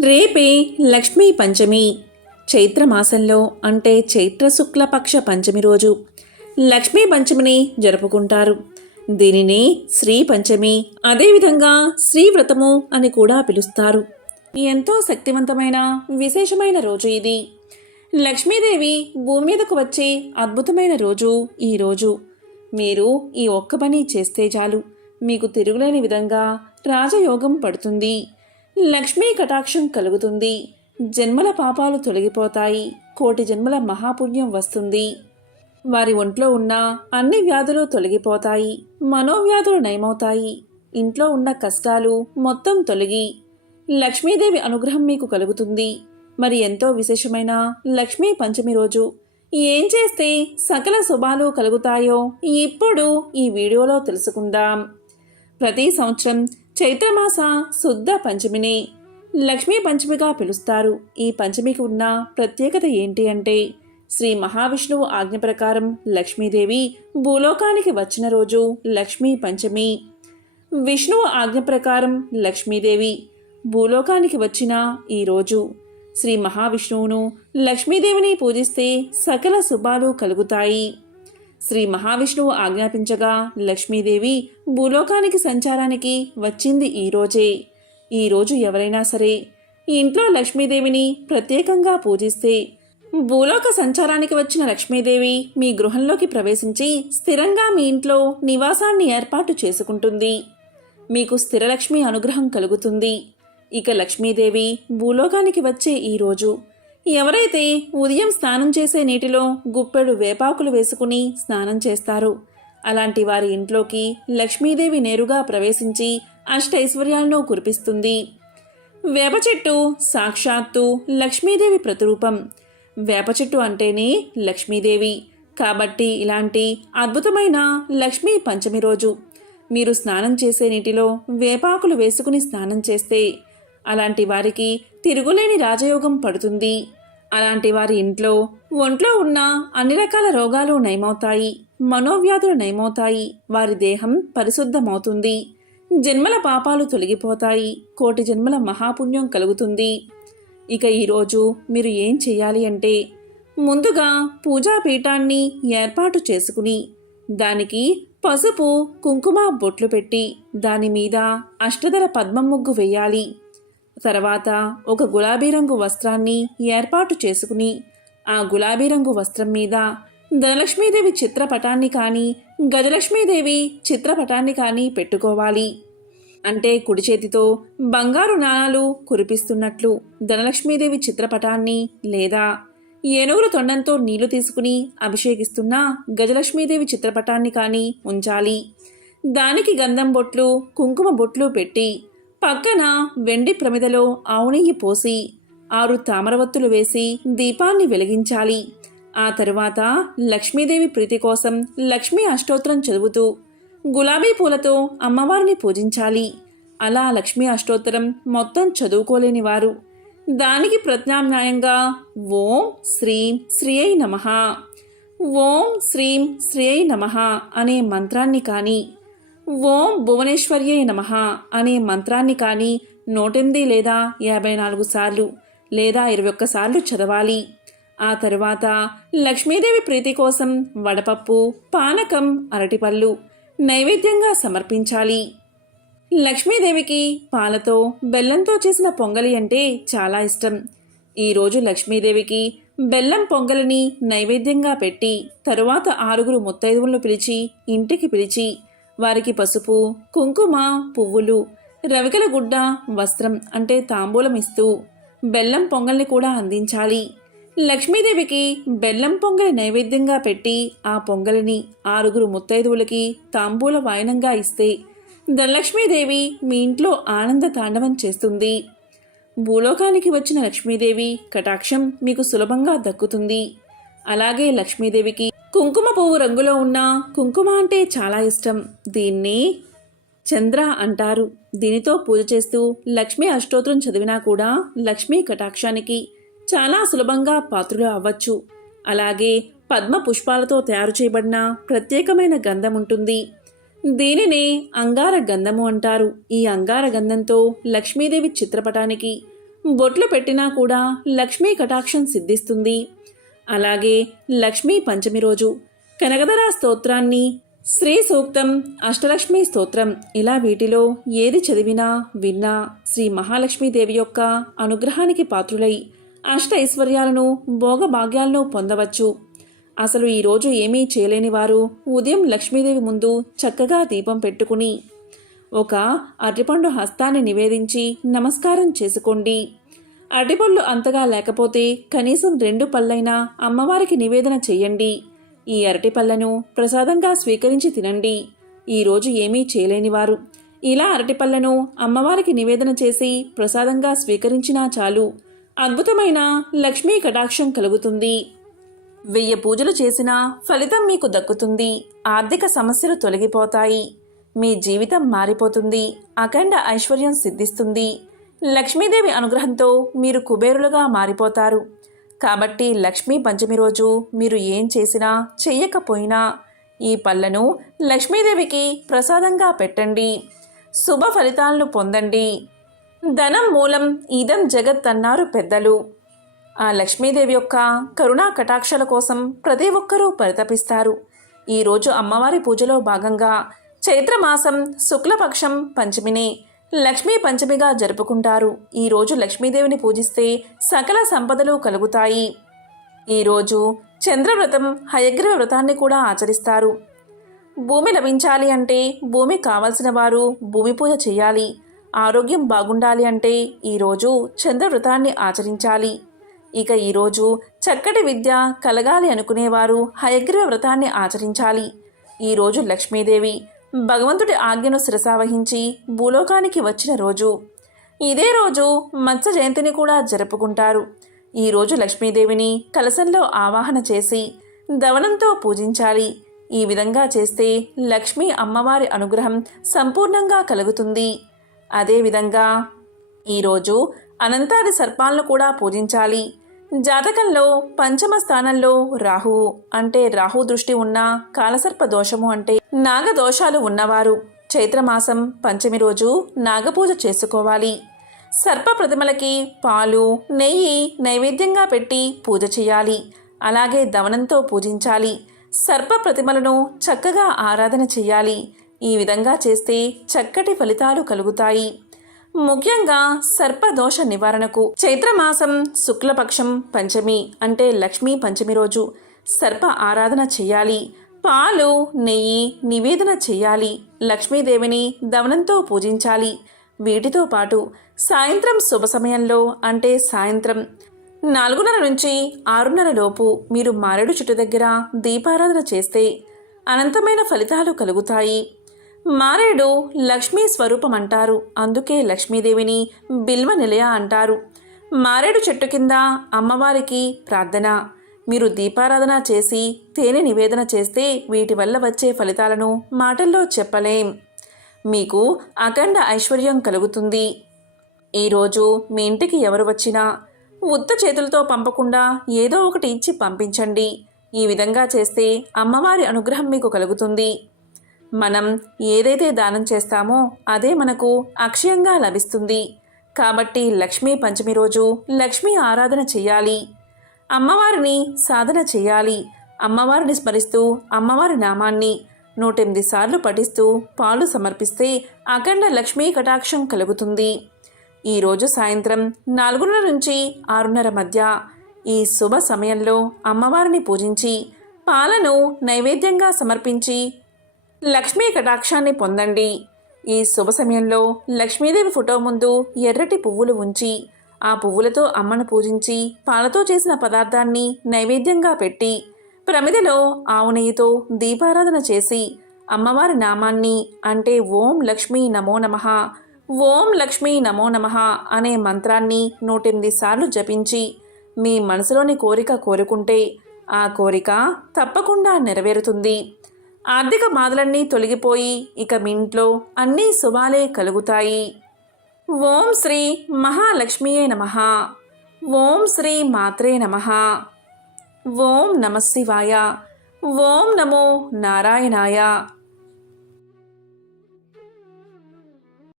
రేపే లక్ష్మీ పంచమి. చైత్ర మాసంలో అంటే చైత్ర శుక్లపక్ష పంచమి రోజు లక్ష్మీ పంచమిని జరుపుకుంటారు. దీనిని శ్రీ పంచమి అదేవిధంగా శ్రీ వ్రతము అని కూడా పిలుస్తారు. ఎంతో శక్తివంతమైన విశేషమైన రోజు ఇది. లక్ష్మీదేవి భూమి మీదకు వచ్చే అద్భుతమైన రోజు ఈ రోజు. మీరు ఈ ఒక్క పని చేస్తే చాలు. మీకు తిరుగులేని విధంగా రాజయోగం పడుతుంది. లక్ష్మీ కటాక్షం కలుగుతుంది. జన్మల పాపాలు తొలగిపోతాయి. కోటి జన్మల మహాపుణ్యం వస్తుంది. వారి ఒంట్లో ఉన్న అన్ని వ్యాధులు తొలగిపోతాయి. మనోవ్యాధులు నయమవుతాయి. ఇంట్లో ఉన్న కష్టాలు మొత్తం తొలగి లక్ష్మీదేవి అనుగ్రహం మీకు కలుగుతుంది. మరి ఎంతో విశేషమైన లక్ష్మీ పంచమి రోజు ఏం చేస్తే సకల శుభాలు కలుగుతాయో ఇప్పుడు ఈ వీడియోలో తెలుసుకుందాం. ప్రతి సంవత్సరం చైత్రమాస శుద్ధ పంచమిని. లక్ష్మీ పంచమిగా పిలుస్తారు. ఈ పంచమికి ఉన్న ప్రత్యేకత ఏంటి అంటే శ్రీ మహావిష్ణువు ఆజ్ఞ ప్రకారం లక్ష్మీదేవి భూలోకానికి వచ్చిన రోజు లక్ష్మీ పంచమి. విష్ణువు ఆజ్ఞ ప్రకారం లక్ష్మీదేవి భూలోకానికి వచ్చిన ఈరోజు శ్రీ మహావిష్ణువును లక్ష్మీదేవిని పూజిస్తే సకల శుభాలు కలుగుతాయి. శ్రీ మహావిష్ణువు ఆజ్ఞాపించగా లక్ష్మీదేవి భూలోకానికి సంచారానికి వచ్చింది ఈరోజే ఈరోజు ఎవరైనా సరే ఇంట్లో లక్ష్మీదేవిని ప్రత్యేకంగా పూజిస్తే భూలోక సంచారానికి వచ్చిన లక్ష్మీదేవి మీ గృహంలోకి ప్రవేశించి స్థిరంగా మీ ఇంట్లో నివాసాన్ని ఏర్పాటు చేసుకుంటుంది. మీకు స్థిరలక్ష్మి అనుగ్రహం కలుగుతుంది. ఇక లక్ష్మీదేవి భూలోకానికి వచ్చే ఈ రోజు ఎవరైతే ఉదయం స్నానం చేసే నీటిలో గుప్పెడు వేపాకులు వేసుకుని స్నానం చేస్తారు. అలాంటి వారి ఇంట్లోకి లక్ష్మీదేవి నేరుగా ప్రవేశించి అష్టైశ్వర్యాలను కురిపిస్తుంది. వేప చెట్టు సాక్షాత్తు లక్ష్మీదేవి ప్రతిరూపం. వేప చెట్టు అంటేనే లక్ష్మీదేవి. కాబట్టి ఇలాంటి అద్భుతమైన లక్ష్మీ పంచమి రోజు. మీరు స్నానం చేసే నీటిలో వేపాకులు వేసుకుని స్నానం చేస్తే అలాంటి వారికి తిరుగులేని రాజయోగం పడుతుంది. అలాంటి వారి ఇంట్లో ఒంట్లో ఉన్న అన్ని రకాల రోగాలు నయమవుతాయి. మనోవ్యాధులు నయమవుతాయి. వారి దేహం పరిశుద్ధమవుతుంది. జన్మల పాపాలు తొలగిపోతాయి. కోటి జన్మల మహాపుణ్యం కలుగుతుంది. ఇక ఈరోజు మీరు ఏం చేయాలి అంటే ముందుగా పూజా పీఠాన్ని ఏర్పాటు చేసుకుని దానికి పసుపు కుంకుమ బొట్లు పెట్టి దాని మీద అష్టదర పద్మం ముగ్గు వేయాలి. తర్వాత ఒక గులాబీ రంగు వస్త్రాన్ని ఏర్పాటు చేసుకుని ఆ గులాబీ రంగు వస్త్రం మీద ధనలక్ష్మీదేవి చిత్రపటాన్ని కానీ గజలక్ష్మీదేవి చిత్రపటాన్ని కానీ పెట్టుకోవాలి. అంటే కుడి చేతితో బంగారు నాణాలు కురిపిస్తున్నట్లు ధనలక్ష్మీదేవి చిత్రపటాన్ని లేదా ఏనుగుల తొండంతో నీళ్ళు తీసుకుని అభిషేకిస్తున్న గజలక్ష్మీదేవి చిత్రపటాన్ని కానీ ఉంచాలి. దానికి గంధం బొట్లు కుంకుమ బొట్లు పెట్టి పక్కన వెండి ప్రమిదలో ఆవునెయ్యి పోసి ఆరు తామరవత్తులు వేసి దీపాన్ని వెలిగించాలి. ఆ తరువాత లక్ష్మీదేవి ప్రీతి కోసం లక్ష్మీ అష్టోత్తరం చదువుతూ గులాబీ పూలతో అమ్మవారిని పూజించాలి. అలా లక్ష్మీ అష్టోత్తరం మొత్తం చదువుకోలేని వారు. దానికి ప్రత్యామ్నాయంగా ఓం శ్రీం శ్రీయై నమ. ఓం శ్రీం శ్రీయై నమ అనే మంత్రాన్ని కానీ ఓం భువనేశ్వర్యే నమ అనే మంత్రాన్ని కానీ నూటెనిమిది లేదా యాభై నాలుగు సార్లు లేదా ఇరవై ఒక్కసార్లు చదవాలి. ఆ తరువాత లక్ష్మీదేవి ప్రీతి కోసం వడపప్పు పానకం అరటిపళ్ళు నైవేద్యంగా సమర్పించాలి. లక్ష్మీదేవికి పాలతో బెల్లంతో చేసిన పొంగలి అంటే చాలా ఇష్టం. ఈరోజు లక్ష్మీదేవికి బెల్లం పొంగలిని నైవేద్యంగా పెట్టి తరువాత ఆరుగురు ముత్తైదువులను పిలిచి ఇంటికి పిలిచి వారికి పసుపు కుంకుమ పువ్వులు రవికల గుడ్డ వస్త్రం అంటే తాంబూలం ఇస్తూ బెల్లం పొంగల్ని కూడా అందించాలి. లక్ష్మీదేవికి బెల్లం పొంగలి నైవేద్యంగా పెట్టి ఆ పొంగలిని ఆరుగురు ముత్తైదువులకి తాంబూల వాయనంగా ఇస్తే ధనలక్ష్మీదేవి మీ ఇంట్లో ఆనంద తాండవం చేస్తుంది. భూలోకానికి వచ్చిన లక్ష్మీదేవి కటాక్షం మీకు సులభంగా దక్కుతుంది. అలాగే లక్ష్మీదేవికి కుంకుమ పువ్వు రంగులో ఉన్న కుంకుమ అంటే చాలా ఇష్టం. దీన్ని చంద్ర అంటారు. దీనితో పూజ చేస్తూ లక్ష్మీ అష్టోత్తరం చదివినా కూడా లక్ష్మీ కటాక్షానికి చాలా సులభంగా పాత్రులు అవ్వచ్చు. అలాగే పద్మ పుష్పాలతో తయారు చేయబడిన ప్రత్యేకమైన గంధం ఉంటుంది. దీనినే అంగార గంధము అంటారు. ఈ అంగార గంధంతో లక్ష్మీదేవి చిత్రపటానికి బొట్లు పెట్టినా కూడా లక్ష్మీ కటాక్షం సిద్ధిస్తుంది. అలాగే లక్ష్మీ పంచమి రోజు. కనకదరా స్తోత్రాన్ని శ్రీ సూక్తం అష్టలక్ష్మి స్తోత్రం ఇలా వీటిలో ఏది చదివినా విన్నా శ్రీ మహాలక్ష్మీదేవి యొక్క అనుగ్రహానికి పాత్రులై అష్ట ఐశ్వర్యాలను భోగభాగ్యాలను పొందవచ్చు. అసలు ఈరోజు ఏమీ చేయలేని వారు ఉదయం లక్ష్మీదేవి ముందు చక్కగా దీపం పెట్టుకుని ఒక అరటిపండు హస్తాన్ని నివేదించి నమస్కారం చేసుకోండి. అరటిపళ్ళు అంతగా లేకపోతే కనీసం రెండు పళ్ళైనా అమ్మవారికి నివేదన చెయ్యండి. ఈ అరటిపళ్ళను ప్రసాదంగా స్వీకరించి తినండి. ఈరోజు ఏమీ చేయలేనివారు ఇలా అరటిపళ్ళను అమ్మవారికి నివేదన చేసి ప్రసాదంగా స్వీకరించినా చాలు. అద్భుతమైన లక్ష్మీ కటాక్షం కలుగుతుంది. వెయ్యి పూజలు చేసినా ఫలితం మీకు దక్కుతుంది. ఆర్థిక సమస్యలు తొలగిపోతాయి. మీ జీవితం మారిపోతుంది. అఖండ ఐశ్వర్యం సిద్ధిస్తుంది. లక్ష్మీదేవి అనుగ్రహంతో మీరు కుబేరులుగా మారిపోతారు. కాబట్టి లక్ష్మీ పంచమి రోజు మీరు ఏం చేసినా చెయ్యకపోయినా ఈ పళ్ళను లక్ష్మీదేవికి ప్రసాదంగా పెట్టండి. శుభ ఫలితాలను పొందండి. ధనం మూలం ఇదం జగత్ అన్నారు పెద్దలు. ఆ లక్ష్మీదేవి యొక్క కరుణా కటాక్షల కోసం ప్రతి ఒక్కరూ పరితపిస్తారు. ఈరోజు అమ్మవారి పూజలో భాగంగా చైత్రమాసం శుక్లపక్షం పంచమిని లక్ష్మీ పంచమిగా జరుపుకుంటారు. ఈరోజు లక్ష్మీదేవిని పూజిస్తే సకల సంపదలు కలుగుతాయి. ఈరోజు చంద్రవ్రతం హయగ్రీవ వ్రతాన్ని కూడా ఆచరిస్తారు. భూమి లభించాలి అంటే భూమి కావలసిన వారు భూమి పూజ చేయాలి. ఆరోగ్యం బాగుండాలి అంటే ఈరోజు చంద్రవ్రతాన్ని ఆచరించాలి. ఇక ఈరోజు చక్కటి విద్య కలగాలి అనుకునేవారు హయగ్రీవ వ్రతాన్ని ఆచరించాలి. ఈరోజు లక్ష్మీదేవి భగవంతుడి ఆజ్ఞను శిరసావహించి భూలోకానికి వచ్చిన రోజు. ఇదే రోజు మత్స్య జయంతిని కూడా జరుపుకుంటారు. ఈరోజు లక్ష్మీదేవిని కలశంలో ఆవాహన చేసి దవనంతో పూజించాలి. ఈ విధంగా చేస్తే లక్ష్మీ అమ్మవారి అనుగ్రహం సంపూర్ణంగా కలుగుతుంది. అదేవిధంగా ఈరోజు అనంతాది సర్పాలను కూడా పూజించాలి. జాతకంలో పంచమ స్థానంలో రాహువు అంటే రాహు దృష్టి ఉన్న కాలసర్ప దోషము అంటే నాగదోషాలు ఉన్నవారు. చైత్రమాసం పంచమి రోజు నాగపూజ చేసుకోవాలి. సర్ప ప్రతిమలకి పాలు నెయ్యి నైవేద్యంగా పెట్టి పూజ చేయాలి. అలాగే దవనంతో పూజించాలి. సర్ప ప్రతిమలను చక్కగా ఆరాధన చేయాలి. ఈ విధంగా చేస్తే చక్కటి ఫలితాలు కలుగుతాయి. ముఖ్యంగా సర్పదోష నివారణకు చైత్రమాసం శుక్లపక్షం పంచమి అంటే లక్ష్మీ పంచమి రోజు సర్ప ఆరాధన చేయాలి. పాలు నెయ్యి నివేదన చేయాలి. లక్ష్మీదేవిని దవనంతో పూజించాలి. వీటితో పాటు సాయంత్రం శుభ సమయంలో అంటే సాయంత్రం నాలుగున్నర నుంచి ఆరున్నర లోపు మీరు మారేడు చుట్టు దగ్గర దీపారాధన చేస్తే అనంతమైన ఫలితాలు కలుగుతాయి. మారేడు లక్ష్మీ స్వరూపం అంటారు అందుకే లక్ష్మీదేవిని బిల్వ నిలయ అంటారు. మారేడు చెట్టు కింద అమ్మవారికి ప్రార్థన. మీరు దీపారాధన చేసి తేనె నివేదన చేస్తే వీటి వల్ల వచ్చే ఫలితాలను మాటల్లో చెప్పలేం. మీకు అఖండ ఐశ్వర్యం కలుగుతుంది. ఈరోజు మీ ఇంటికి ఎవరు వచ్చినా ఉత్త చేతులతో పంపకుండా ఏదో ఒకటి ఇచ్చి పంపించండి. ఈ విధంగా చేస్తే అమ్మవారి అనుగ్రహం మీకు కలుగుతుంది. మనం ఏదైతే దానం చేస్తామో అదే మనకు అక్షయంగా లభిస్తుంది. కాబట్టి లక్ష్మీ పంచమి రోజు లక్ష్మీ ఆరాధన చేయాలి. అమ్మవారిని సాధన చేయాలి. అమ్మవారిని స్మరిస్తూ అమ్మవారి నామాన్ని నూటెనిమిది సార్లు పఠిస్తూ పాలు సమర్పిస్తే అఖండ లక్ష్మీ కటాక్షం కలుగుతుంది. ఈరోజు సాయంత్రం నాలుగున్నర నుంచి ఆరున్నర మధ్య ఈ శుభ సమయంలో అమ్మవారిని పూజించి పాలను నైవేద్యంగా సమర్పించి లక్ష్మీ కటాక్షాన్ని పొందండి. ఈ శుభ సమయంలో లక్ష్మీదేవి ఫోటో ముందు ఎర్రటి పువ్వులు ఉంచి ఆ పువ్వులతో అమ్మను పూజించి పాలతో చేసిన పదార్థాన్ని నైవేద్యంగా పెట్టి ప్రమిదలో ఆవు నెయ్యితో దీపారాధన చేసి అమ్మవారి నామాన్ని అంటే ఓం లక్ష్మీ నమో నమః ఓం లక్ష్మీ నమో నమః అనే మంత్రాన్ని నూటెనిమిది సార్లు జపించి మీ మనసులోని కోరిక కోరుకుంటే ఆ కోరిక తప్పకుండా నెరవేరుతుంది. ఆర్థిక బాధలన్నీ తొలగిపోయి ఇక మీ ఇంట్లో అన్నీ శుభాలే కలుగుతాయి. ఓం శ్రీ మహాలక్ష్మియే నమ. ఓం శ్రీ మాత్రే నమ. ఓం నమ శివాయ. ఓం నమో నారాయణాయ.